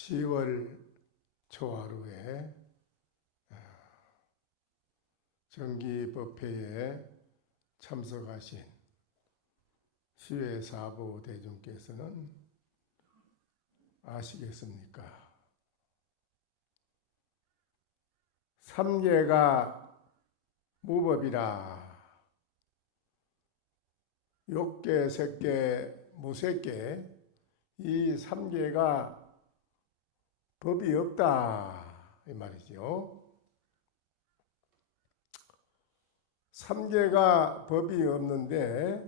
10월 초하루에 정기법회에 참석하신 시외사부 대중께서는 아시겠습니까? 삼계가 무법이라. 욕계, 색계, 무색계 이 삼계가 법이 없다 이 말이죠. 삼계가 법이 없는데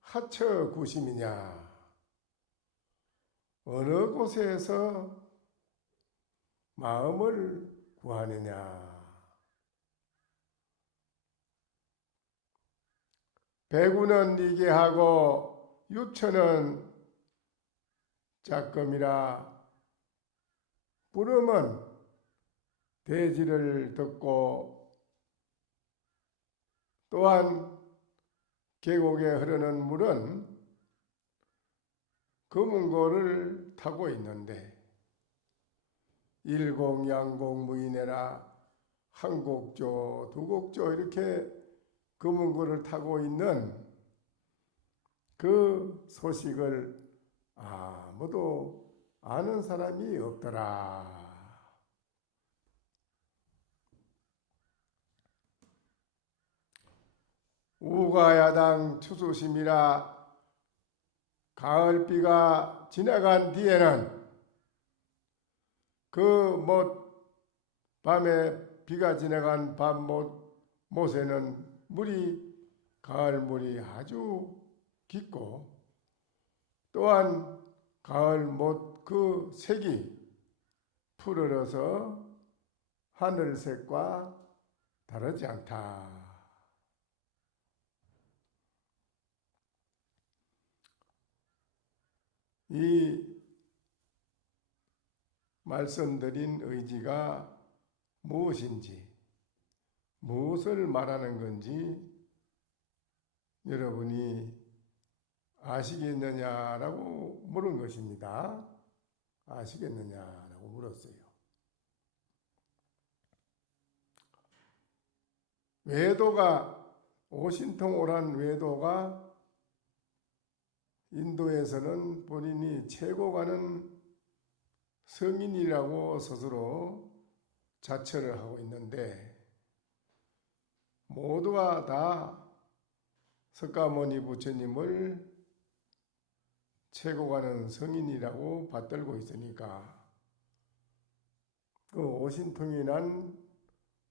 하처구심이냐? 어느 곳에서 마음을 구하느냐? 배구는 이계하고 유처는 작금이라. 부름은 대지를 듣고 또한 계곡에 흐르는 물은 금은고를 타고 있는데 일곡양곡 무이내라 한곡조 두곡조 이렇게 금은고를 타고 있는 그 소식을 아무도 아는 사람이 없더라. 우가야당 추수심이라. 가을비가 지나간 뒤에는 밤에 비가 지나간 밤 못에는 가을물이 아주 깊고 또한 가을 못 그 색이 푸르러서 하늘색과 다르지 않다. 이 말씀드린 의지가 무엇인지, 무엇을 말하는 건지 여러분이 아시겠느냐라고 물은 것입니다. 아시겠느냐라고 물었어요. 외도가 오신통오란 외도가 인도에서는 본인이 최고 가는 성인이라고 스스로 자처를 하고 있는데 모두가 다 석가모니 부처님을 최고 가는 성인이라고 받들고 있으니까 그 오신통이란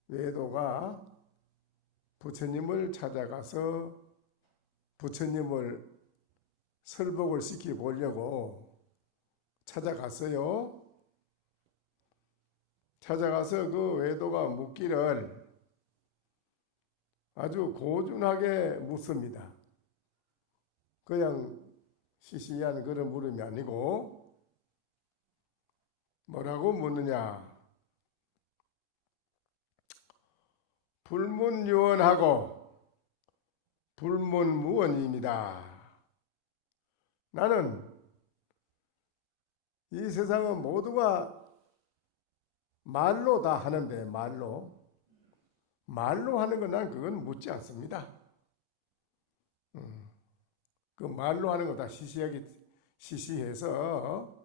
외도가 부처님을 찾아가서 부처님을 설복을 시켜보려고 찾아갔어요. 찾아가서 그 외도가 묻기를 아주 고준하게 묻습니다. 그냥 시시한 그런 물음이 아니고 뭐라고 묻느냐? 불문유언하고 불문무언입니다. 나는 이 세상은 모두가 말로 다 하는데 말로 하는 건 난 그건 묻지 않습니다. 그 말로 하는 거 다 시시해서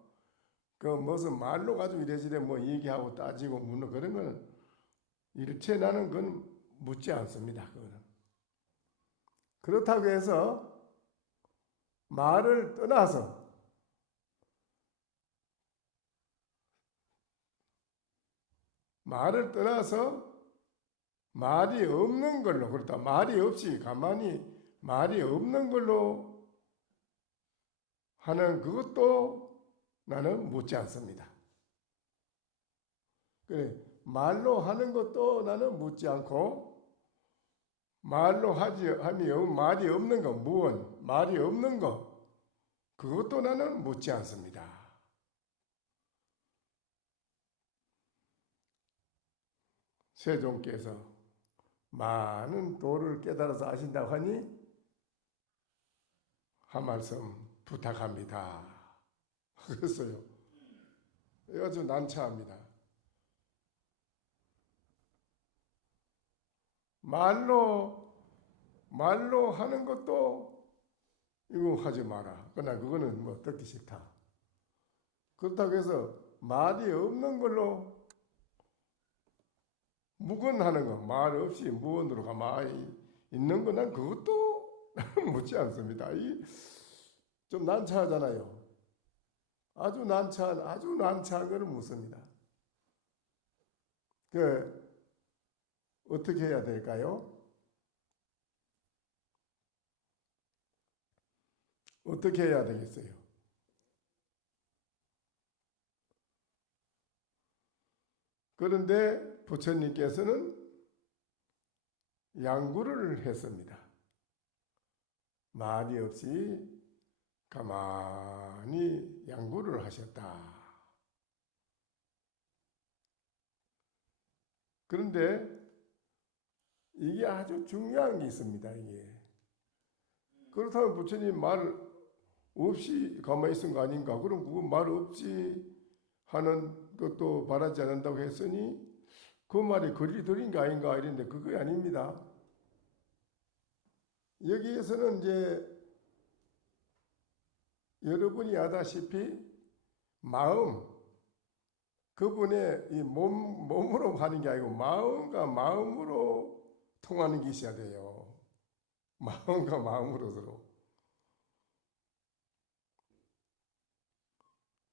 그 무슨 말로 가지고 이래저래 뭐 얘기하고 따지고 묻는 그런 거는 일체 나는 그건 묻지 않습니다. 그거는. 그렇다고 해서 말을 떠나서 말이 없는 걸로, 그렇다 말이 없이 가만히 말이 없는 걸로 하는 그것도 나는 묻지 않습니다. 그래, 말로 하는 것도 나는 묻지 않고 말로 하면 말이 없는 거, 무언 말이 없는 거 그것도 나는 묻지 않습니다. 세종께서 많은 도를 깨달아서 아신다고 하니 한 말씀 부탁합니다. 그랬어요. 아주 난처합니다. 말로 하는 것도 이거 하지 마라. 그러나 그거는 뭐 듣기 싫다. 그렇다고 해서 말이 없는 걸로 무건하는 거, 말 없이 무언으로 가만히 있는 거, 난 그것도 묻지 않습니다. 좀 난처하잖아요. 아주 난처한 거를 묻습니다. 어떻게 해야 될까요? 어떻게 해야 되겠어요? 그런데 부처님께서는 양구를 했습니다. 말이 없이 가만히 양구를 하셨다. 그런데 이게 아주 중요한 게 있습니다. 이게 그렇다면 부처님 말 없이 가만히 있은 거 아닌가? 그럼 그거 말 없이 하는 것도 바라지 않는다고 했으니 그 말이 거리 들인 게 아닌가 이랬는데 그게 아닙니다. 여기에서는 이제 여러분이 아다시피 마음, 그분의 이 몸으로 하는 게 아니고 마음과 마음으로 통하는 게 있어야 돼요. 마음과 마음으로 서로.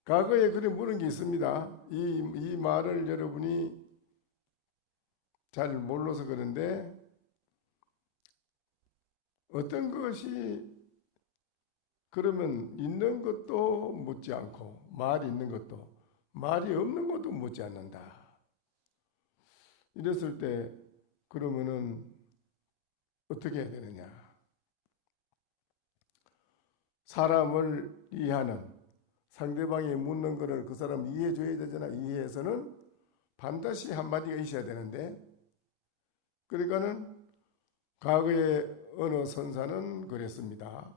과거에 그런 물은 게 있습니다. 이 말을 여러분이 잘 몰라서 그런데 어떤 것이 그러면 있는 것도 묻지 않고 말이 있는 것도 말이 없는 것도 묻지 않는다. 이랬을 때 그러면은 어떻게 해야 되느냐? 사람을 이해하는 상대방이 묻는 것을 그 사람 이해해 줘야 되잖아. 이해해서는 반드시 한마디가 있어야 되는데 그러니까는 과거에 어느 선사는 그랬습니다.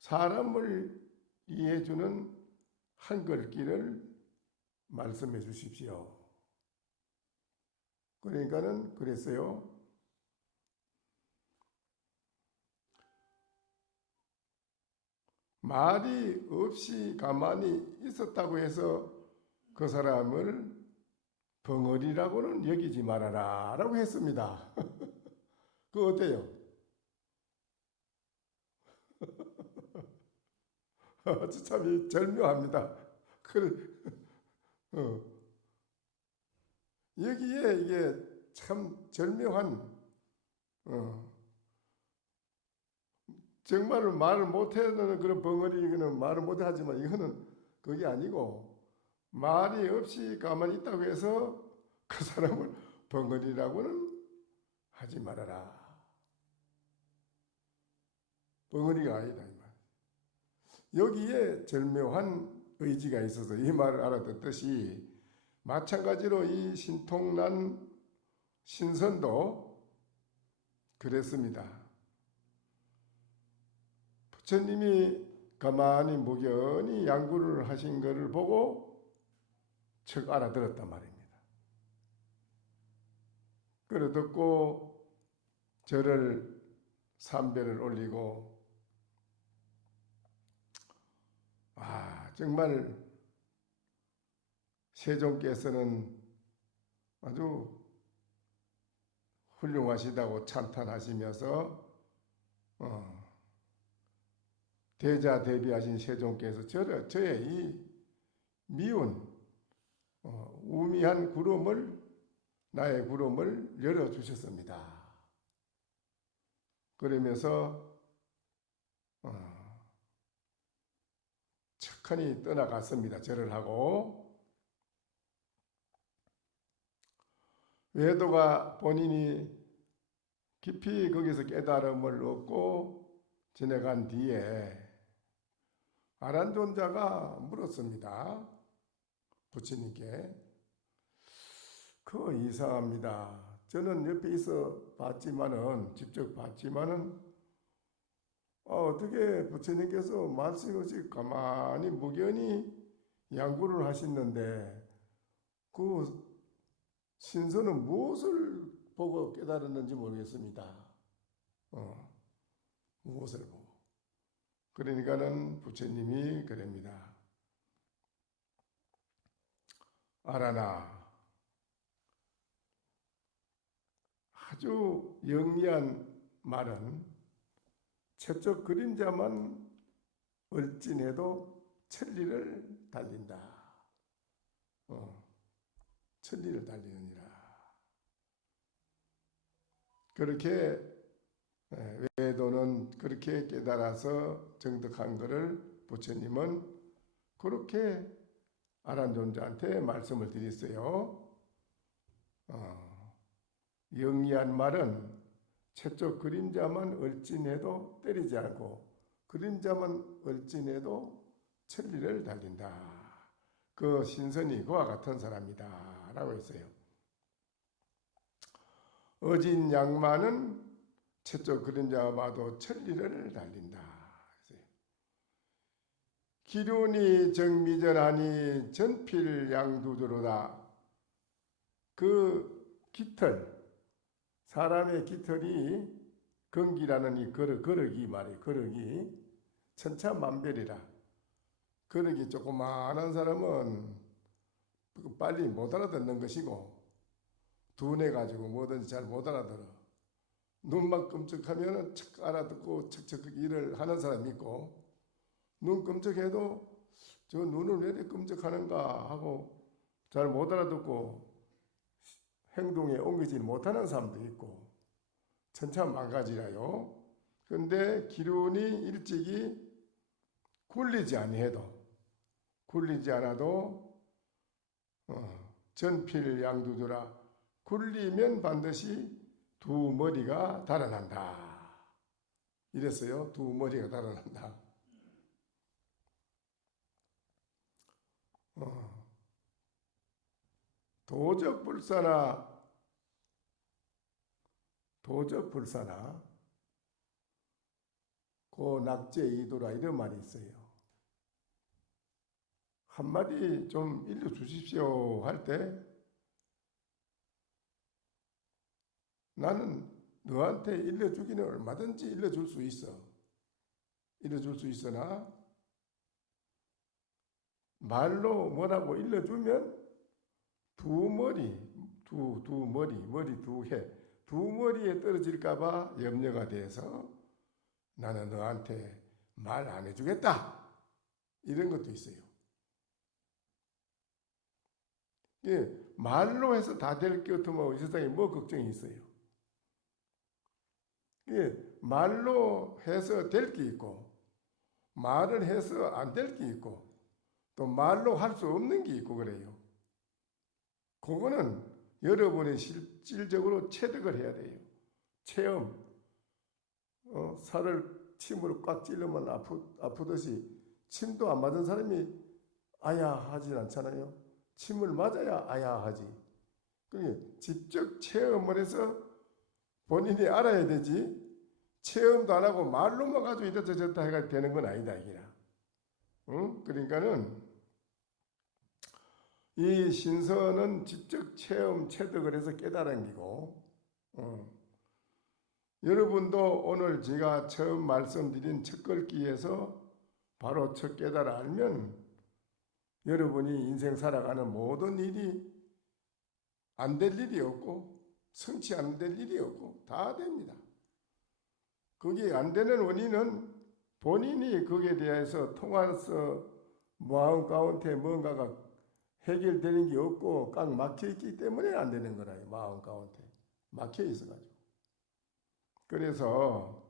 사람을 이해해 주는 한 글귀를 말씀해 주십시오. 그러니까는 그랬어요. 말이 없이 가만히 있었다고 해서 그 사람을 벙어리라고는 여기지 말아라 라고 했습니다. 그거 어때요? 참 절묘합니다. 여기에 이게 참 절묘한 정말로 말을 못하는 그런 벙어리는 말을 못하지만 이거는 그게 아니고 말이 없이 가만히 있다고 해서 그 사람을 벙어리라고는 하지 말아라. 벙어리가 아니다 이 말. 여기에 절묘한 의지가 있어서 이 말을 알아듣듯이 마찬가지로 이 신통난 신선도 그랬습니다. 부처님이 가만히 무견히 양구를 하신 것을 보고 척 알아들었단 말입니다. 그래 듣고 절을 삼배를 올리고 정말 세종께서는 아주 훌륭하시다고 찬탄하시면서 대자 대비하신 세종께서 저의 이 미운 우미한 나의 구름을 열어주셨습니다. 그러면서 척하니 떠나갔습니다. 절을 하고 외도가 본인이 깊이 거기서 깨달음을 얻고 지나간 뒤에 아란존자가 물었습니다. 부처님께 이상합니다. 저는 옆에 있어 봤지만은 직접 봤지만은 어떻게 부처님께서 말씀 없이 가만히 무견히 양구를 하시는데 그 신선은 무엇을 보고 깨달았는지 모르겠습니다. 무엇을 보고. 그러니까는 부처님이 그럽니다. 알아나 아주 영리한 말은 채쪽 그림자만 얼진해도 천리를 달린다. 천리를 달리느니라. 그렇게 외도는 그렇게 깨달아서 정득한 것을 부처님은 그렇게 아란존자한테 말씀을 드렸어요. 영리한 말은 채쪽 그림자만 얼진해도 때리지 않고 그림자만 얼진해도 천리를 달린다. 그 신선이 그와 같은 사람이다 라고 했어요. 어진 양만은 채쪽 그림자가 봐도 천리를 달린다. 기륜이 정미전하니 전필양두두로다. 그 깃털, 사람의 깃털이 건기라는 이 거럭이 말이에요. 거럭이 천차만별이라. 거럭이 조그마한 사람은 빨리 못 알아듣는 것이고 둔해가지고 뭐든지 잘 못 알아들어. 눈만 끔찍하면 척 알아듣고 척척 일을 하는 사람이 있고 눈 끔찍해도 저 눈을 왜 이렇게 끔찍하는가 하고 잘 못 알아듣고 행동에 옮기지 못하는 사람도 있고 천차만가지라요. 그런데 기륜이 일찍이 굴리지 않아도 전필양두두라. 굴리면 반드시 두 머리가 달아난다. 이랬어요. 두 머리가 달아난다. 도적불사나 고 낙제이도라 이런 말이 있어요. 한마디 좀 일러주십시오 할 때 나는 너한테 일러주기는 얼마든지 일러줄 수 있으나 말로 뭐라고 일러주면 머리 두 머리에 떨어질까봐 염려가 돼서 나는 너한테 말 안 해주겠다. 이런 것도 있어요. 말로 해서 다 될 것 같으면 이 세상에 뭐 걱정이 있어요. 말로 해서 될 게 있고 말을 해서 안 될 게 있고 또 말로 할 수 없는 게 있고 그래요. 그거는 여러분이 실질적으로 체득을 해야 돼요. 체험. 살을 침으로 꽉 찔르면 아프듯이 침도 안 맞은 사람이 아야 하진 않잖아요. 침을 맞아야 아야 하지. 그러니까 직접 체험을 해서 본인이 알아야 되지. 체험도 안 하고 말로만 가지고 이렇다 저렇다 해가 되는 건 아니다 이기라. 그러니까는 이 신선은 직접 체험 체득을 해서 깨달은 기고 여러분도 오늘 제가 처음 말씀드린 첫 글귀에서 바로 첫 깨달아 알면 여러분이 인생 살아가는 모든 일이 안 될 일이 없고 성취 안 될 일이 없고 다 됩니다. 그게 안 되는 원인은 본인이 거기에 대해서 통해서 마음 가운데 뭔가가 해결되는 게 없고 꽉 막혀 있기 때문에 안 되는 거라요. 마음 가운데 막혀 있어가지고. 그래서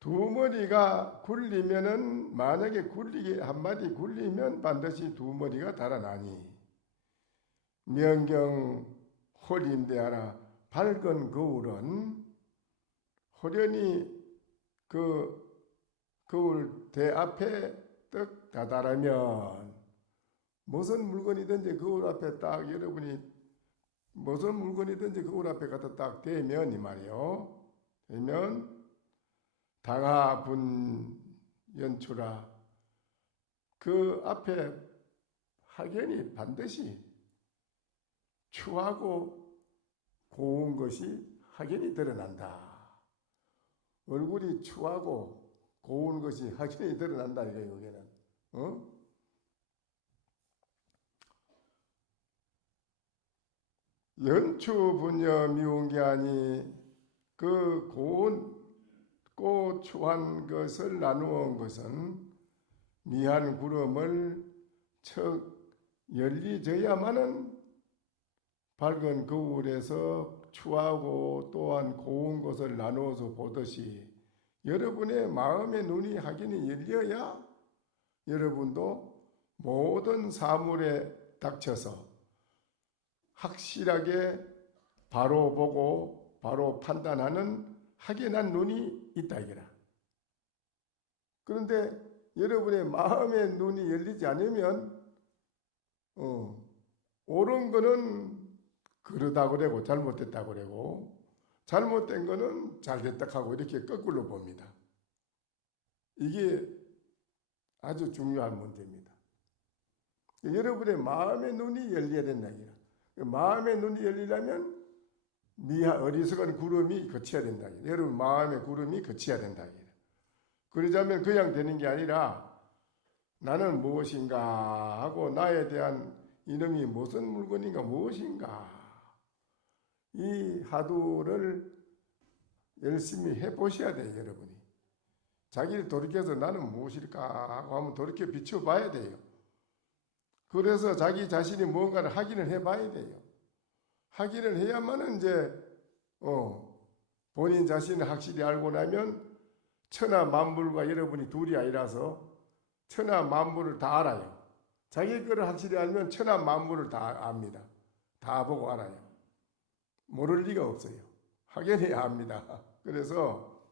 두 머리가 굴리면은 만약에 굴리게 한마디 굴리면 반드시 두 머리가 달아나니 명경 홀인대하라. 밝은 거울은 호련히 그 거울 대 앞에 떡 다다르면 무슨 물건이든지 거울 앞에 딱 여러분이 무슨 물건이든지 거울 앞에 갖다 딱 대면 이 말이요. 되면 당하 분 연출하 그 앞에 확연히 반드시 추하고 고운 것이 확연히 드러난다. 얼굴이 추하고 고운 것이 확연히 드러난다 이거예요. 여기는. 연추분여 미운 게 아니 그 고운고 추한 것을 나누어 것은 미한 구름을 척 열리져야만은 밝은 거울에서 추하고 또한 고운 것을 나누어서 보듯이 여러분의 마음의 눈이 확연히 열려야 여러분도 모든 사물에 닥쳐서 확실하게 바로 보고 바로 판단하는 확연한 눈이 있다 이거라. 그런데 여러분의 마음의 눈이 열리지 않으면 옳은 거는 그러다 그러고 잘못됐다 그러고 잘못된 거는 잘됐다 하고 이렇게 거꾸로 봅니다. 이게 아주 중요한 문제입니다. 여러분의 마음의 눈이 열려야 된다. 마음의 눈이 열리려면 어리석은 구름이 거쳐야 된다. 여러분 마음의 구름이 거쳐야 된다. 그러자면 그냥 되는 게 아니라 나는 무엇인가 하고 나에 대한 이놈이 무슨 물건인가 무엇인가 이 화두를 열심히 해보셔야 돼요. 여러분이 자기를 돌이켜서 나는 무엇일까 하고 한번 돌이켜 비춰봐야 돼요. 그래서 자기 자신이 뭔가를 확인을 해봐야 돼요. 확인을 해야만은 이제 본인 자신을 확실히 알고 나면 천하 만물과 여러분이 둘이 아니라서 천하 만물을 다 알아요. 자기 거를 확실히 알면 천하 만물을 다 압니다. 다 보고 알아요. 모를 리가 없어요. 확연히 압니다. 그래서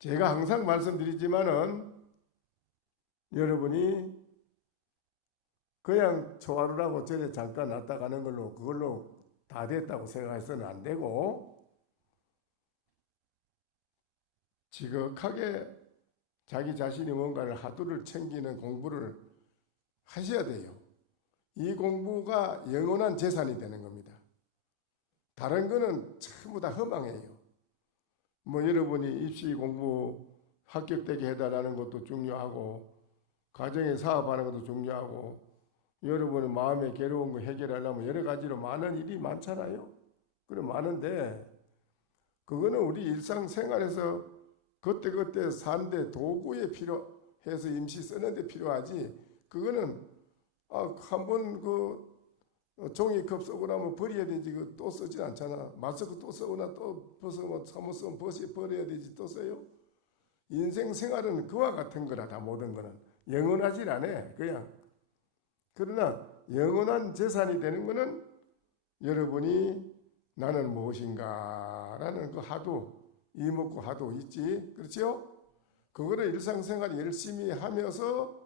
제가 항상 말씀드리지만은 여러분이 그냥 초하루라고 절에 잠깐 왔다 가는 걸로 그걸로 다 됐다고 생각해서는 안 되고 지극하게 자기 자신이 뭔가를 화두를 챙기는 공부를 하셔야 돼요. 이 공부가 영원한 재산이 되는 겁니다. 다른 거는 전부 다 허망해요. 뭐 여러분이 입시 공부 합격되게 해달라는 것도 중요하고 가정에 사업하는 것도 중요하고 여러분의 마음에 괴로운 거 해결하려면 여러 가지로 많은 일이 많잖아요. 그럼 많은데 그거는 우리 일상생활에서 그때그때 사는데 도구에 필요해서 임시 쓰는데 필요하지. 그거는 한번 그 종이컵 쓰고 나면 버려야 되지. 그 또 쓰지 않잖아. 마스크 또 쓰거나 또 벗으면 사못 쓰면 버려야 되지. 또 써요. 인생 생활은 그와 같은 거라. 다 모든 거는 영원하질 않아. 그냥. 그러나 영원한 재산이 되는 거는 여러분이 나는 무엇인가 라는 그 화두, 이목구 화두 있지. 그렇죠? 그거를 일상생활 열심히 하면서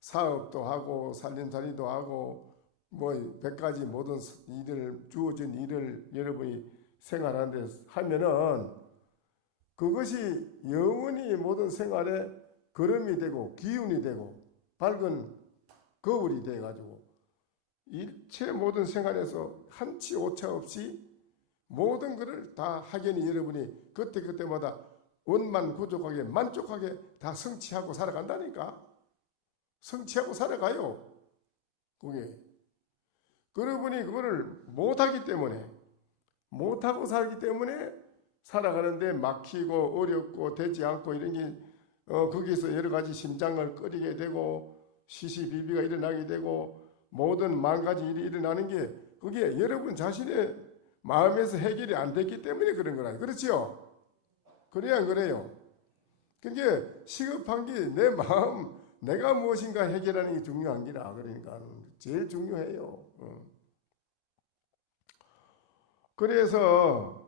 사업도 하고 살림살이도 하고 뭐 100가지 모든 일을 주어진 일을 여러분이 생활하는데 하면은 그것이 영원히 모든 생활에 걸음이 되고 기운이 되고 밝은 거울이 돼가지고 일체 모든 생활에서 한치 오차 없이 모든 것을 다 확연히 여러분이 그때그때마다 원만 부족하게 만족하게 다 성취하고 살아간다니까. 성취하고 살아가요. 그게 여러분이 그거를 못하기 때문에 못하고 살기 때문에 살아가는데 막히고 어렵고 되지 않고 이런 게 거기서 여러 가지 심장을 끓이게 되고 시시비비가 일어나게 되고 모든 만가지 일이 일어나는 게 그게 여러분 자신의 마음에서 해결이 안 됐기 때문에 그런 거라. 그렇죠? 그래야 안 그래요? 그게 시급한 게 내 마음 내가 무엇인가 해결하는 게 중요한 기라. 그러니까 제일 중요해요. 그래서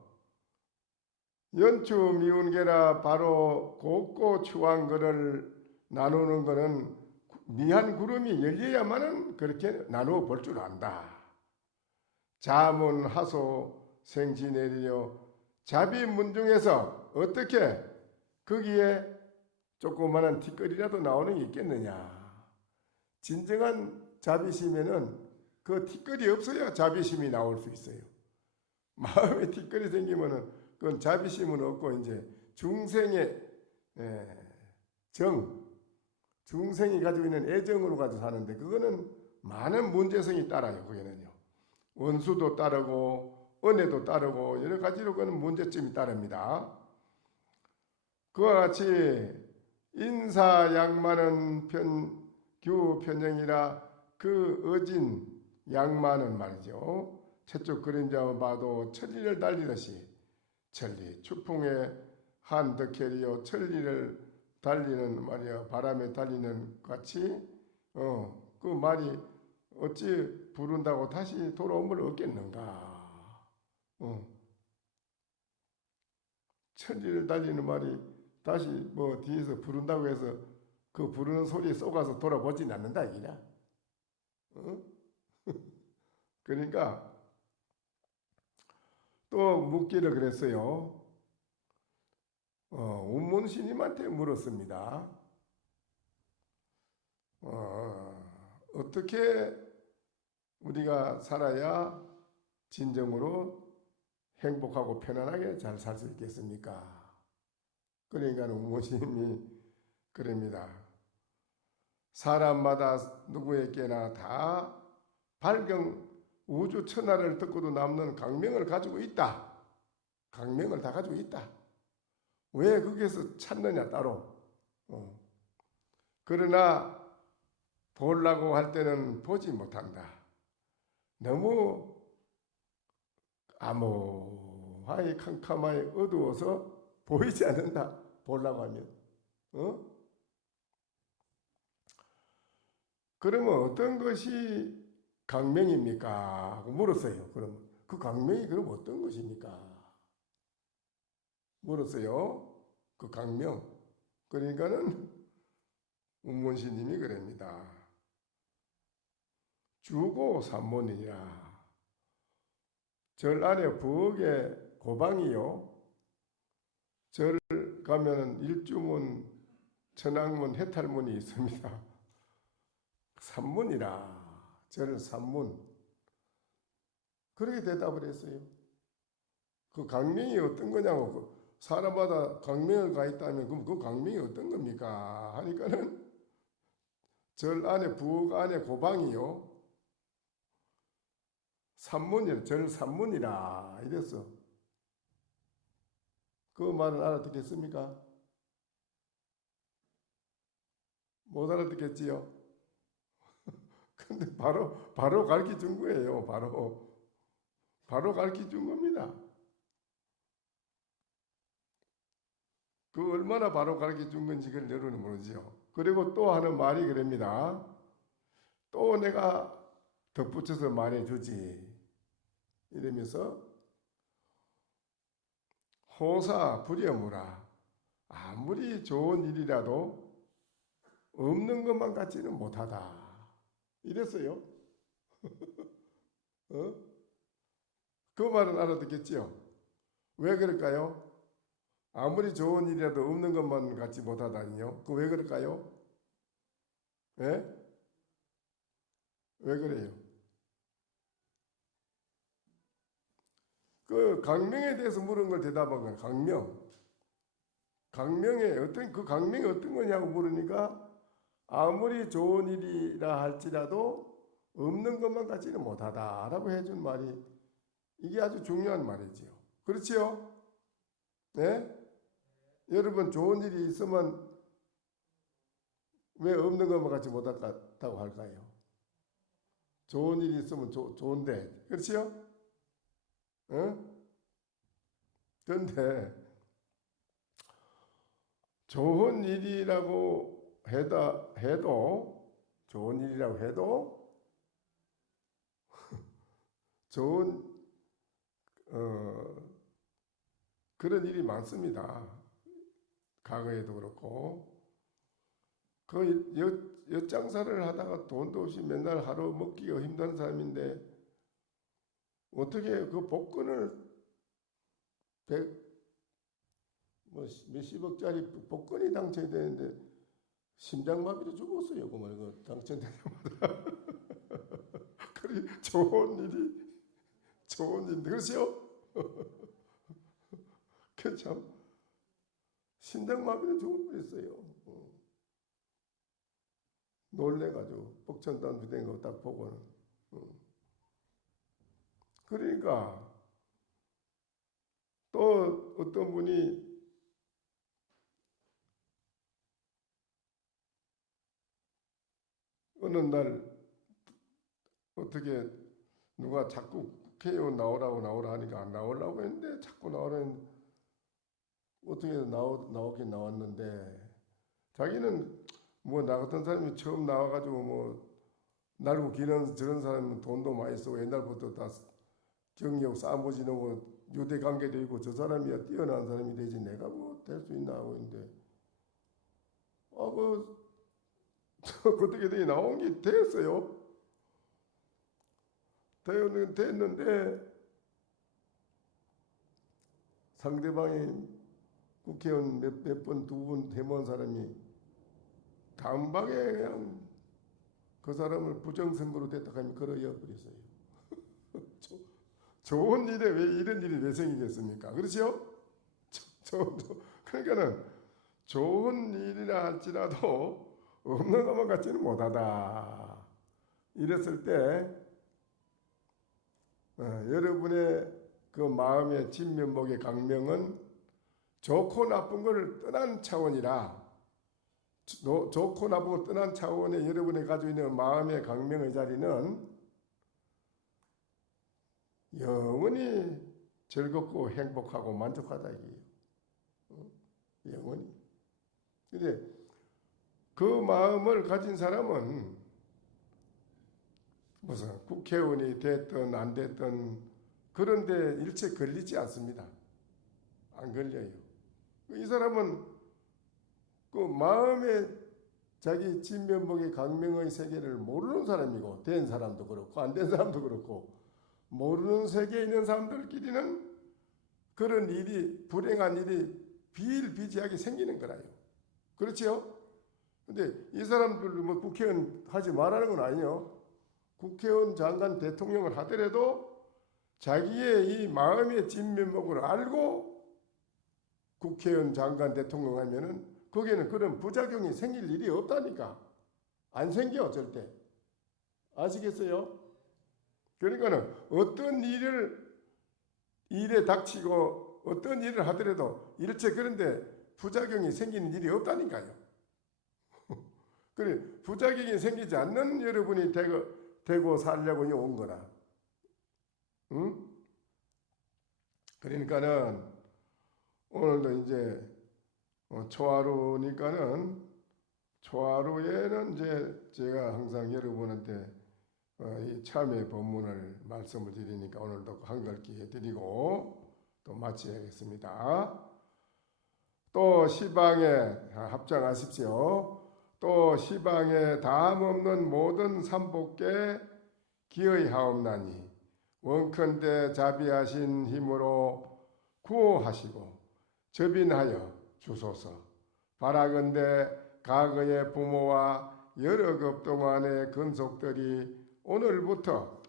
연추 미운 게라 바로 곱고 추한 거를 나누는 거는 미한 구름이 열려야만은 그렇게 나누어 볼 줄 안다. 자문 하소 생지 내리려. 자비 문중에서 어떻게 거기에 조그만한 티끌이라도 나오는 게 있겠느냐. 진정한 자비심에는 그 티끌이 없어야 자비심이 나올 수 있어요. 마음에 티끌이 생기면은 그건 자비심은 없고 이제 중생의 중생이 가지고 있는 애정으로 가지고 사는데 그거는 많은 문제성이 따라요. 거기는요. 원수도 따르고 은혜도 따르고 여러 가지로 그는 문제점이 따릅니다. 그와 같이 인사양만은 규편정이라 그 어진 양만은 말이죠. 채쪽 그림자만 봐도 천리를 달리듯이 천리 추풍의 한덕해리요 천리를 달리는 말이야 바람에 달리는 같이 그 말이 어찌 부른다고 다시 돌아옴을 얻겠는가. 천리를 달리는 말이 다시 뭐 뒤에서 부른다고 해서 그 부르는 소리에 쏘가서 돌아보진 않는다 이기냐. 그러니까 또 묻기를 그랬어요. 운문스님한테 물었습니다. 어떻게 우리가 살아야 진정으로 행복하고 편안하게 잘 살 수 있겠습니까? 그러니까 운문스님이 그럽니다. 사람마다 누구에게나 다 밝은 우주 천하를 듣고도 남는 강명을 가지고 있다. 강명을 다 가지고 있다. 왜 거기에서 찾느냐 따로. 그러나 보려고 할 때는 보지 못한다. 너무 암호하게 캄캄하게 어두워서 보이지 않는다. 보려고 하면. 그러면 어떤 것이 강명입니까? 하고 물었어요. 그럼 그 강명이 그럼 어떤 것입니까? 물었어요. 그 강명. 그러니까는 운문스님이 그럽니다. 주고 산문이라. 절 안에 부엌에 고방이요. 절 가면은 일주문, 천왕문, 해탈문이 있습니다. 산문이라. 절 산문. 그렇게 대답을 했어요. 그 강명이 어떤 거냐고. 사람마다 강명을 가 있다면 그럼 그 강명이 어떤 겁니까? 하니까는 절 안에 부엌 안에 고방이요. 산문이라. 절 산문이라 이랬어. 그 말은 알아듣겠습니까? 못 알아듣겠지요? 근데 바로 가르쳐 준 거예요. 바로 가르쳐 준 겁니다. 그 얼마나 바로 가르쳐 준 건지 그걸 여러분은 모르지요. 그리고 또 하는 말이 그럽니다. 또 내가 덧붙여서 말해주지. 이러면서 호사 불여무라. 아무리 좋은 일이라도 없는 것만 같지는 못하다. 이랬어요. 그 말은 알아듣겠지요? 왜 그럴까요? 아무리 좋은 일이라도 없는 것만 같지 못하다니요. 그 왜 그럴까요? 예? 왜 그래요? 그 강명에 대해서 물은 걸 대답한 거예요. 강명의 그 강명이 어떤 거냐고 물으니까 아무리 좋은 일이라 할지라도 없는 것만 같지는 못하다라고 해준 말이 이게 아주 중요한 말이지요. 그렇지요? 네? 여러분 좋은 일이 있으면 왜 없는 것만 같지 못하다고 할까요? 좋은 일이 있으면 좋은데 그렇지요? 그런데 좋은 일이라고 좋은 일이라고 해도 좋은 그런 일이 많습니다. 과거에도 그렇고 그 엿장사를 하다가 돈도 없이 맨날 하루 먹기가 힘든 사람인데 어떻게 그 복권을 뭐 몇십억짜리 복권이 당첨이 되는데 심장마비로 죽었어요. 그 말고 당첨되면 그리 좋은 일인데 그렇죠? 그참 심장마비로 죽어버렸어요. 놀래가지고 복천단 주된 거 딱 보고는. 그러니까 또 어떤 분이 어느 날 어떻게 누가 자꾸 국회의원 나오라 하니까 안 나오려고 했는데 자꾸 나오라는 어떻게 나오긴 나왔는데 자기는 뭐 나 같은 사람이 처음 나와가지고 뭐 날고 기는 저런 사람은 돈도 많이 쓰고 옛날부터 다 경력 쌓아보 지놓고 유대 관계도 있고 저 사람이야 뛰어난 사람이 되지 내가 뭐 될 수 있나 하고 있는데 어떻게든 나온 게 됐어요. 됐는데 상대방이 국회의원 몇 번, 두 번 해본 사람이 단방에 그냥 그 사람을 부정선거로 됐다 하면 걸어이어 버렸어요. 좋은 일에 왜 이런 일이 왜 생기겠습니까? 그렇죠? 그러니까는 좋은 일이라 할지라도 없는 것만 같지는 못하다. 이랬을 때 여러분의 그 마음의 진면목의 강명은 좋고 나쁜 것을 떠난 차원이라 좋고 나쁜 걸 떠난 차원의 여러분이 가지고 있는 마음의 강명의 자리는 영원히 즐겁고 행복하고 만족하다 이게요. 영원히. 근데 그 마음을 가진 사람은 무슨 국회의원이 됐든 안 됐든 그런데 일체 걸리지 않습니다. 안 걸려요. 이 사람은 그 마음의 자기 진면목의 강명의 세계를 모르는 사람이고 된 사람도 그렇고 안 된 사람도 그렇고 모르는 세계에 있는 사람들끼리는 그런 일이 불행한 일이 비일비재하게 생기는 거라요. 그렇지요? 근데 이 사람들 뭐 국회의원 하지 말라는 건 아니요. 국회의원 장관 대통령을 하더라도 자기의 이 마음의 진면목을 알고 국회의원 장관 대통령 하면은 거기에는 그런 부작용이 생길 일이 없다니까. 안 생겨 절대. 아시겠어요? 그러니까는 어떤 일에 닥치고 어떤 일을 하더라도 일체 그런데 부작용이 생기는 일이 없다니까요. 그래 부작용이 생기지 않는 여러분이 되고 살려고 온 거라. 응? 그러니까는 오늘도 이제 초하루니까는 초하루에는 이제 제가 항상 여러분한테 이 참회 본문을 말씀을 드리니까 오늘도 한글기 해드리고 또 마치겠습니다. 또 시방에 합장하십시오. 또 시방에 다음 없는 모든 삼복께 기의하옵나니 원컨대 자비하신 힘으로 구호하시고 접인하여 주소서. 바라건대 과거의 부모와 여러 급 동안의 근속들이 오늘부터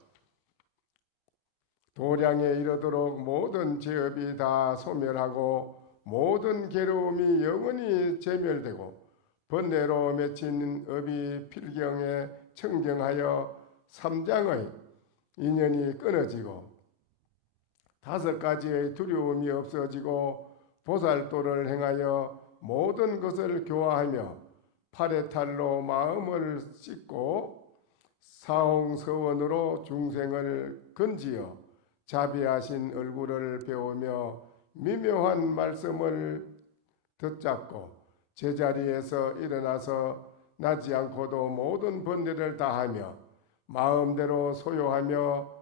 도량에 이르도록 모든 죄업이 다 소멸하고 모든 괴로움이 영원히 제멸되고 번뇌로 맺힌 업이 필경에 청정하여 삼장의 인연이 끊어지고 다섯 가지의 두려움이 없어지고 보살도를 행하여 모든 것을 교화하며 팔의 탈로 마음을 씻고 사홍서원으로 중생을 건지어 자비하신 얼굴을 배우며 미묘한 말씀을 듣잡고 제자리에서 일어나서 나지 않고도 모든 번뇌를 다하며 마음대로 소요하며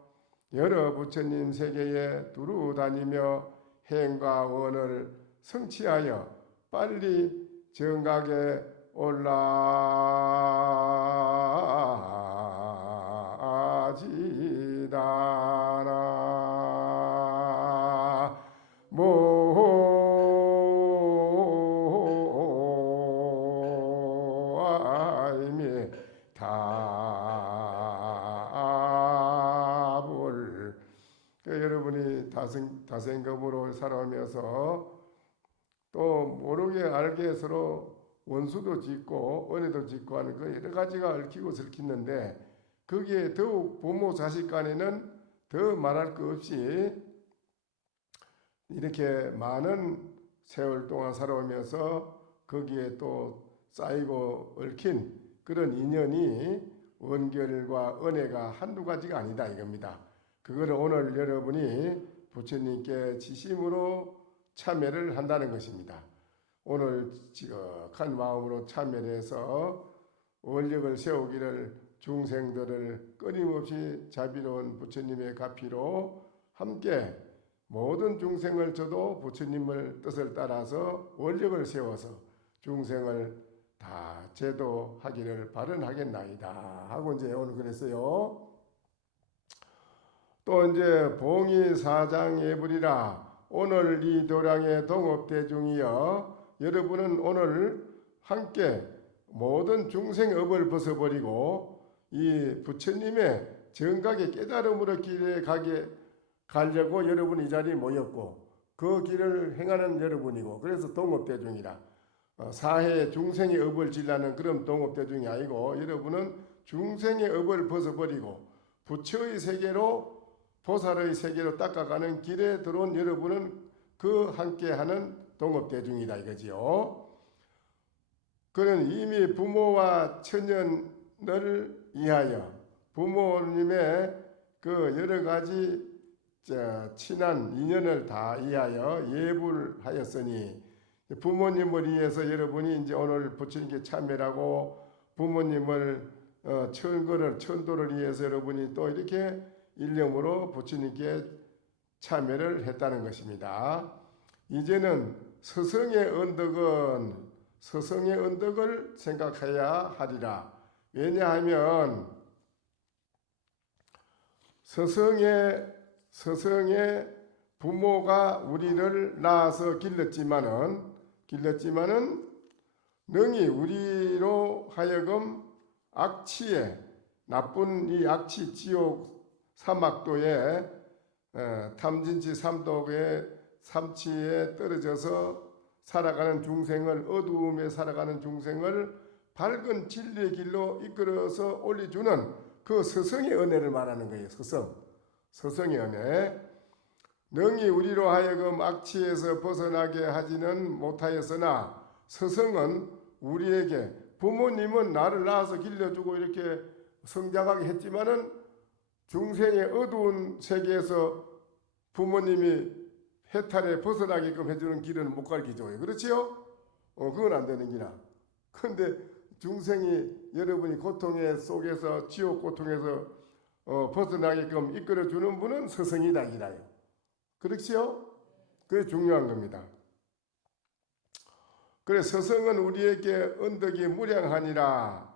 여러 부처님 세계에 두루 다니며 행과 원을 성취하여 빨리 정각에 올라지다나. も 다생금으로 살아오면서 또 모르게 알게 서로 원수도 짓고 은혜도 짓고 하는 그 여러 가지가 얽히고 설키는데 거기에 더욱 부모 자식 간에는 더 말할 것 없이 이렇게 많은 세월 동안 살아오면서 거기에 또 쌓이고 얽힌 그런 인연이 원결과 은혜가 한두 가지가 아니다 이겁니다. 그거를 오늘 여러분이 부처님께 지심으로 참여를 한다는 것입니다. 오늘 지극한 마음으로 참여를 해서 원력을 세우기를 중생들을 끊임없이 자비로운 부처님의 가피로 함께 모든 중생을 저도 부처님을 뜻을 따라서 원력을 세워서 중생을 다 제도하기를 발언하겠나이다 하고 이제 오늘 그랬어요. 또 이제 봉이 사장 예불이라 오늘 이 도량의 동업대중이여 여러분은 오늘 함께 모든 중생업을 벗어버리고 이 부처님의 정각의 깨달음으로 길에 가려고 여러분 이 자리에 모였고 그 길을 행하는 여러분이고 그래서 동업대중이라 사해 중생의 업을 질라는 그런 동업대중이 아니고 여러분은 중생의 업을 벗어버리고 부처의 세계로 보살의 세계로 닦아가는 길에 들어온 여러분은 그 함께하는 동업대중이다 이거지요. 그는 이미 부모와 처년을 위하여 부모님의 그 여러 가지 친한 인연을 다 위하여 예불하였으니 부모님을 위해서 여러분이 이제 오늘 부처님께 참여하고 부모님을 천도를 위해서 여러분이 또 이렇게 일념으로 부처님께 참여를 했다는 것입니다. 이제는 서성의 언덕을 생각해야 하리라. 왜냐하면 서성의 부모가 우리를 낳아서 길렀지만은 능히 우리로 하여금 악취에 나쁜 이 악취 지옥 사막도에 탐진치 삼독의 삼치에 떨어져서 살아가는 중생을 어두움에 살아가는 중생을 밝은 진리의 길로 이끌어서 올려주는 그 서성의 은혜를 말하는 거예요. 서성의 은혜. 능히 우리로 하여금 악취에서 벗어나게 하지는 못하였으나 서성은 우리에게 부모님은 나를 낳아서 길러주고 이렇게 성장하게 했지만은 중생의 어두운 세계에서 부모님이 해탈에 벗어나게끔 해주는 길은 못 가르치죠. 그렇지요? 그건 안 되는 기나. 그런데 중생이 여러분이 고통의 속에서 지옥 고통에서 벗어나게끔 이끌어주는 분은 서성이다 이라요. 그렇지요? 그게 중요한 겁니다. 그래 서성은 우리에게 언덕이 무량하니라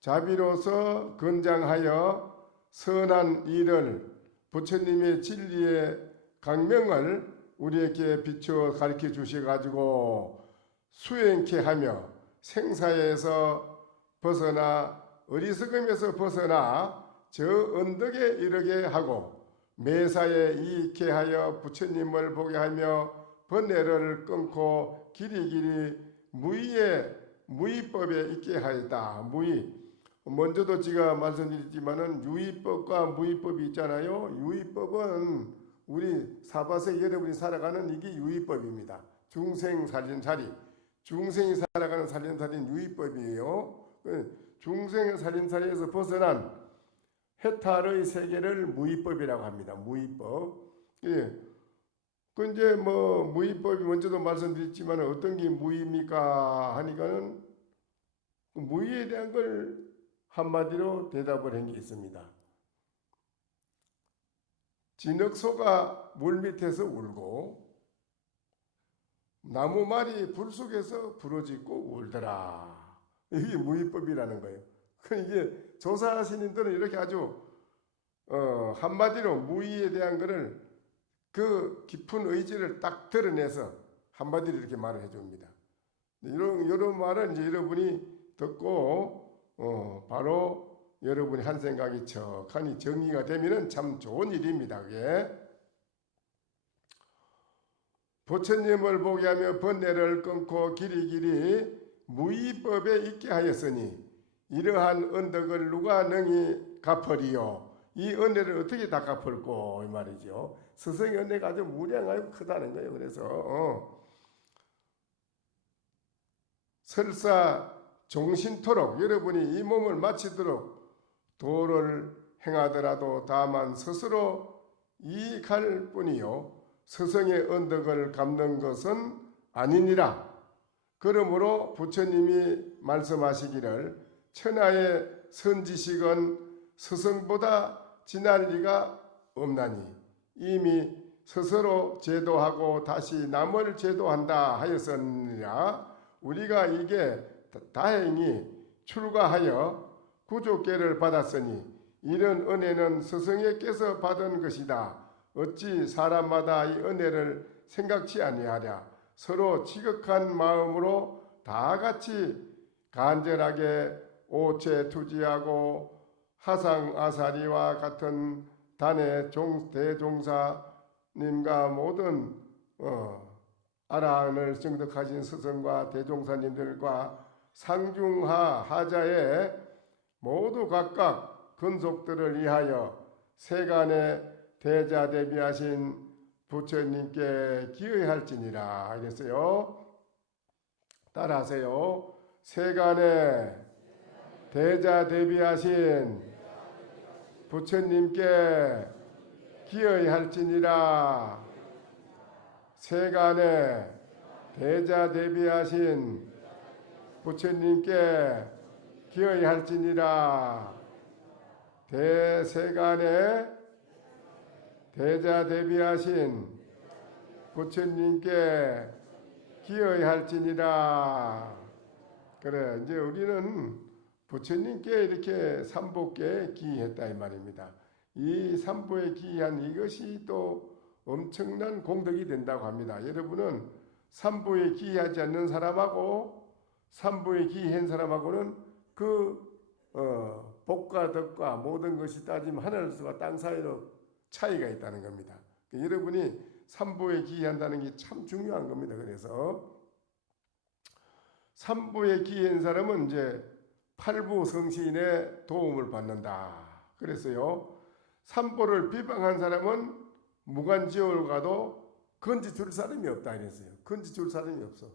자비로서 건장하여 선한 일을 부처님의 진리의 강명을 우리에게 비추어 가르쳐 주셔가지고 수행케 하며 생사에서 벗어나 어리석음에서 벗어나 저 언덕에 이르게 하고 매사에 이익케 하여 부처님을 보게 하며 번뇌를 끊고 길이길이 무의법에 있게 하였다. 먼저도 제가 말씀드렸지만은 유의법과 무의법이 있잖아요. 유의법은 우리 사바세 여러분이 살아가는 이게 유의법입니다. 중생 살림살이. 중생이 살아가는 살림살이는 유의법이에요. 중생의 살림살이에서 벗어난 해탈의 세계를 무의법이라고 합니다. 무의법. 예. 그 이제 뭐 무의법이 먼저도 말씀드렸지만 어떤 게 무의입니까 하니까는 무의에 대한 걸 한마디로 대답을 한 게 있습니다. 진흙소가 물 밑에서 울고 나무말이 불 속에서 부러지고 울더라. 이게 무의법이라는 거예요. 이게 조사스님들은 이렇게 아주 한마디로 무의에 대한 거를 그 깊은 의지를 딱 드러내서 한마디로 이렇게 말을 해줍니다. 이런 말은 이제 여러분이 듣고 바로 여러분이 한 생각이 척하니 정리가 되면은 참 좋은 일입니다. 그게 부처님을 보게 하며 번뇌를 끊고 길이길이 무의법에 있게 하였으니 이러한 언덕을 누가 능히 갚으리요. 이 은혜를 어떻게 다 갚을꼬 이 말이죠. 스승의 은혜가 아주 무량하고 크다는 거예요. 그래서 설사 종신토록 여러분이 이 몸을 마치도록 도를 행하더라도 다만 스스로 이익할 뿐이요 스승의 언덕을 갚는 것은 아니니라. 그러므로 부처님이 말씀하시기를 천하의 선지식은 스승보다 지날 리가 없나니 이미 스스로 제도하고 다시 남을 제도한다 하였으니라. 우리가 이게 다행히 출가하여 구족계를 받았으니 이런 은혜는 스승에게서 받은 것이다. 어찌 사람마다 이 은혜를 생각지 아니하랴. 서로 지극한 마음으로 다 같이 간절하게 오체투지하고 하상아사리와 같은 단의 대종사님과 모든 아라한을 증득하신 스승과 대종사님들과 상중하 하자에 모두 각각 근속들을 위하여 세간의 대자대비하신 부처님께 기여할지니라 이랬어요. 따라하세요. 세간의 대자대비하신 부처님께 기여할지니라. 세간의 대자대비하신 부처님께 기여할지니라. 대세간의 대자대비하신 부처님께 기여할지니라. 그래, 이제 우리는 부처님께 이렇게 삼보께 기했다 이 말입니다. 이 삼보에 기한 이것이 또 엄청난 공덕이 된다고 합니다. 여러분은 삼보에 기하지 않는 사람하고 삼보에 기한 사람하고는 그 복과 덕과 모든 것이 따지면 하늘과 땅 사이로 차이가 있다는 겁니다. 여러분이 삼보에 기한다는 게 참 중요한 겁니다. 그래서 삼보에 기한 사람은 이제 팔부 성신의 도움을 받는다. 그래서요, 삼보를 비방한 사람은 무간지옥을 가도 건지 줄 사람이 없다 이랬어요. 건지 줄 사람이 없어.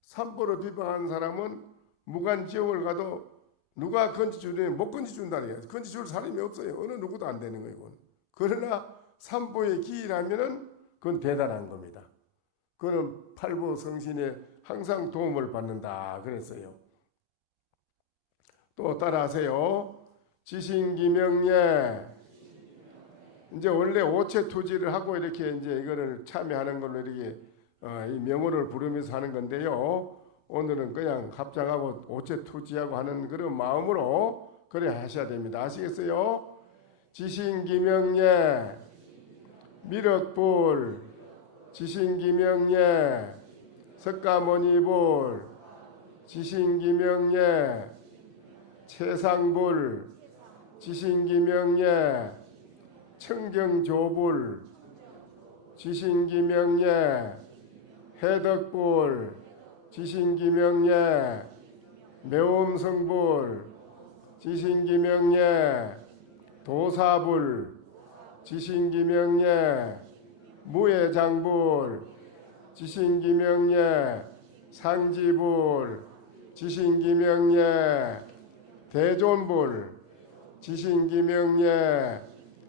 삼보를 비방한 사람은 무간지옥을 가도 누가 건지 주려면 못 건지 준다는 거예요. 건지 줄 사람이 없어요. 어느 누구도 안 되는 거예요. 이건. 그러나 삼보의 기이라면은 그건 대단한 겁니다. 그는 팔부 성신에 항상 도움을 받는다 그랬어요. 또 따라하세요. 지신기명예. 이제 원래 오체투지를 하고 이렇게 이제 이거를 참여하는 걸로 이렇게 이 명호를 부르면서 하는 건데요. 오늘은 그냥 합장하고 오체투지하고 하는 그런 마음으로 그래 하셔야 됩니다. 아시겠어요? 지신기명예 미륵불 지신기명예 석가모니불 지신기명예 채상불 지신기명예 청경조불 지신기명예 해덕불 지신기명예 매움성불 지신기명예 도사불 지신기명예 무예장불 지신기명예 상지불 지신기명예 대존불 지신기명예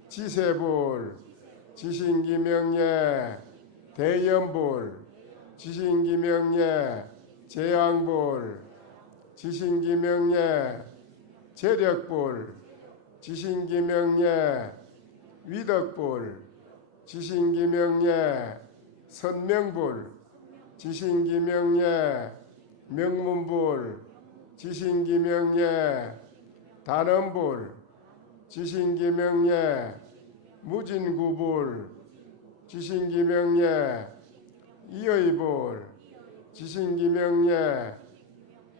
지세불 지신기명예 대연불 지신기명예 재앙불 지신기명예 재력불 지신기명예 위덕불 지신기명예 선명불 지신기명예 명문불 지신기명예 단언불 지신기명예 무진구불 지신기명예 이의불 지신기명예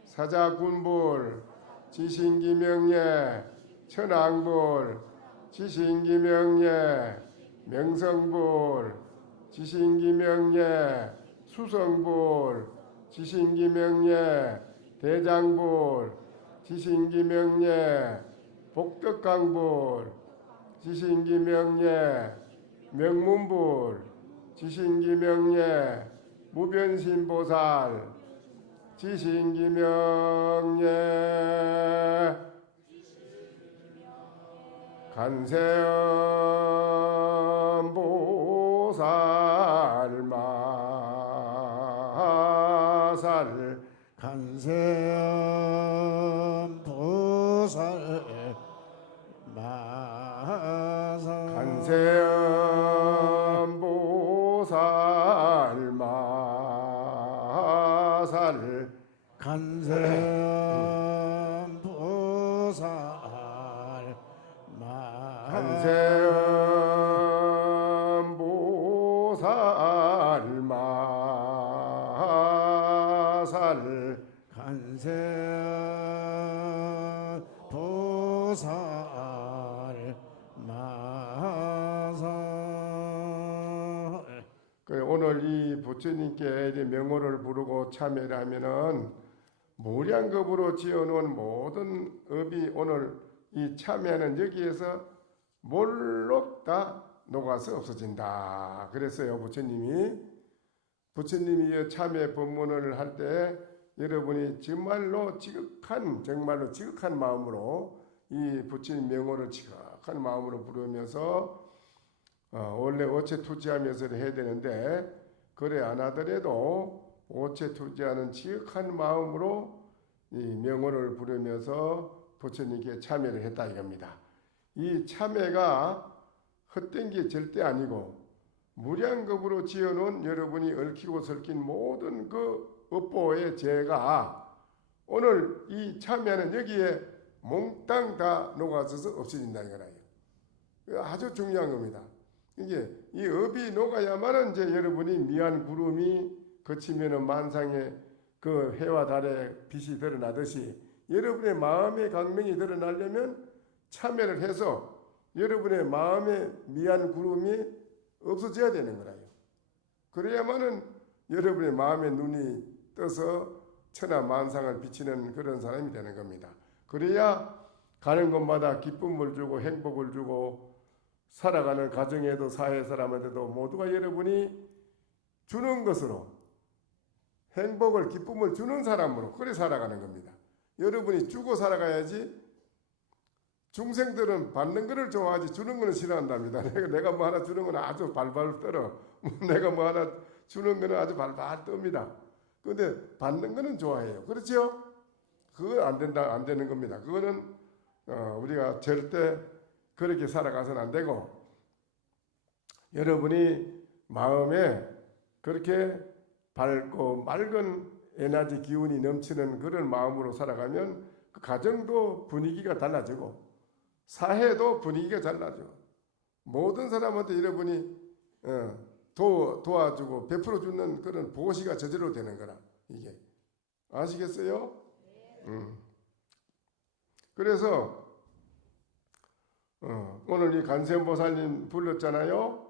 사자군불 지신기명예 천왕불 지신기명예 명성불 지신기명예 수성불 지신기명예 대장불 지신기명예 복덕강불 지신기명예 명문불 지신기명예 무변신보살 지신기명예 간세음보살 마살 간세음보살 마살 간세음보살 마살 간세음보살 마살 간세음보살 마살 간세음보살 마살. 오늘 이 부처님께 이 명호를 부르고 참여를 하면은 무량겁으로 지어놓은 모든 업이 오늘 이 참여하는 여기에서 몰록 다 녹아서 없어진다. 그랬어요. 부처님이 이 참여 법문을 할 때 여러분이 정말로 지극한 마음으로 이 부처님 명호를 지극한 마음으로 부르면서 원래 오체 투지하면서 해야 되는데 그래 안 하더라도 오체 투지하는 지극한 마음으로 이 명호를 부르면서 부처님께 참여를 했다 이겁니다. 이 참여가 헛된 게 절대 아니고 무량겁으로 지어놓은 여러분이 얽히고 설킨 모든 그 업보의 죄가 오늘 이 참여는 여기에 몽땅 다 녹아서서 없어진다 이거라요. 아주 중요한 겁니다. 이게 이 업이 녹아야만은 이제 여러분이 미안 구름이 거치면은 만상의 그 해와 달의 빛이 드러나듯이 여러분의 마음의 강명이 드러나려면 참여를 해서 여러분의 마음의 미안 구름이 없어져야 되는 거라요. 그래야만은 여러분의 마음의 눈이 떠서 천하 만상을 비치는 그런 사람이 되는 겁니다. 그래야 가는 곳마다 기쁨을 주고 행복을 주고 살아가는 가정에도 사회 사람한테도 모두가 여러분이 주는 것으로 행복을 기쁨을 주는 사람으로 그래 살아가는 겁니다. 여러분이 주고 살아가야지. 중생들은 받는 것을 좋아하지 주는 것은 싫어한답니다. 내가 뭐 하나 주는 건 아주 발발 떨어. 내가 뭐 하나 주는 것은 아주 발발 뜹니다. 그런데 받는 것은 좋아해요. 그렇죠? 그건 안 되는 겁니다. 그거는 우리가 절대 그렇게 살아가서는 안 되고 여러분이 마음에 그렇게 밝고 맑은 에너지 기운이 넘치는 그런 마음으로 살아가면 그 가정도 분위기가 달라지고 사회도 분위기가 달라져. 모든 사람한테 여러분이 도와주고 베풀어주는 그런 보시가 저절로 되는 거라. 이게 아시겠어요? 그래서 오늘 이 간센보살님 불렀잖아요.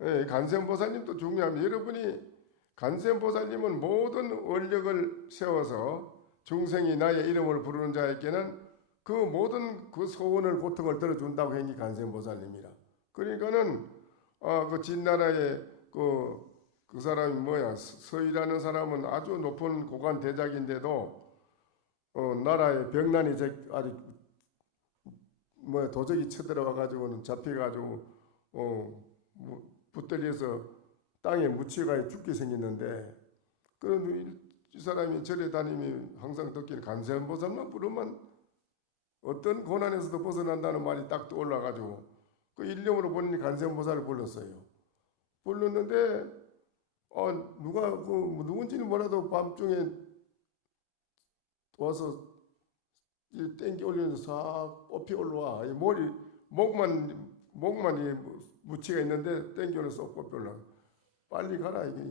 예, 간센보살님도 중요합니다. 여러분이 간센보살님은 모든 원력을 세워서 중생이 나의 이름을 부르는 자에게는 그 모든 그 소원을 고통을 들어준다고 한 게 간센보살님이라. 그러니까는 그 진나라의 그 사람이 뭐야 서희라는 사람은 아주 높은 고관 대작인데도 나라에 병난이 아직 뭐 도적이 쳐들어와 가지고는 잡혀가지고 붙들려서 땅에 묻혀가 죽게 생겼는데 그런 이 사람이 절에 다니면 항상 듣기를 간세음보살만 부르면 어떤 고난에서도 벗어난다는 말이 딱 떠올라가지고 그 일념으로 본인이 간세음보살을 불렀어요. 불렀는데 누가 누군지는 몰라도 밤중에 와서 땡기 올리면서 싹 뽑히 올라와. 목만 무치가 있는데 땡기 올려서 뽑히 올라와. 빨리 가라 이게.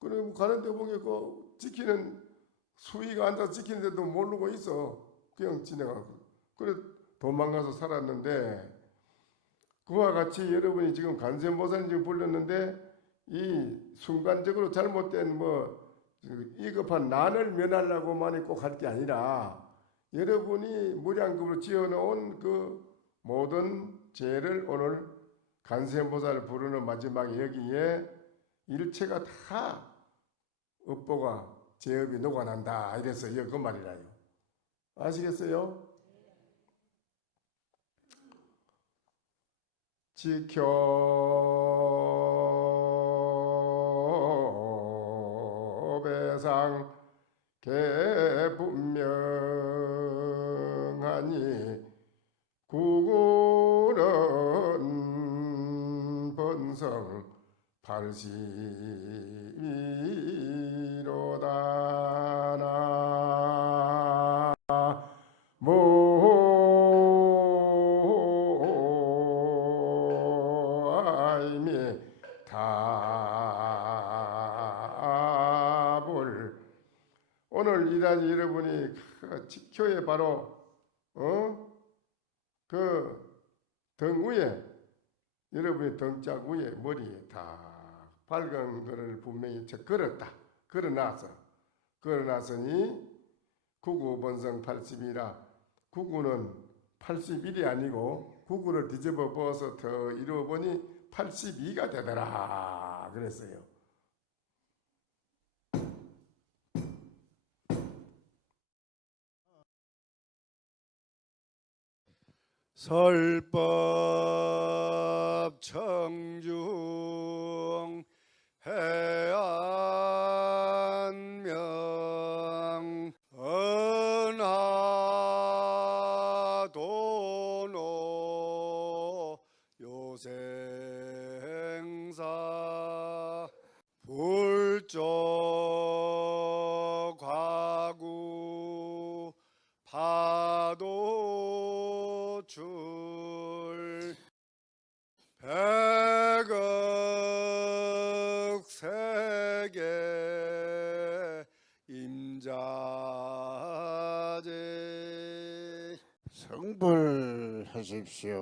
그래 가는데 보니까 그 지키는 수위가 앉아서 지키는데도 모르고 있어. 그냥 지나가고. 그래 도망가서 살았는데 그와 같이 여러분이 지금 간세음보살님 지금 불렀는데 이 순간적으로 잘못된 이급한 난을 면하려고만이 꼭 할 게 아니라 여러분이 무량급으로 지어놓은 그 모든 죄를 오늘 간세음보살을 부르는 마지막에 여기에 일체가 다 업보가 죄업이 녹아난다 이래서 이거 그 말이라요. 아시겠어요? 지켜배상 개분명하니 구구는 번성 팔십이로다 모아이미 답을 오늘 이다지 여러분이 그 지켜에 바로 그 등 위에 여러분의 등짝 위에 머리에 다 밝은 거를 분명히 걸어놨으니 구구번성 80이라 구구는 81이 아니고 구구를 뒤집어 부어서 더 이루어보니 82가 되더라 그랬어요. 설법 청중 해안명 은하도노 요생사 불조 과구 파도줄 백억 세계 임자제 성불하십시오.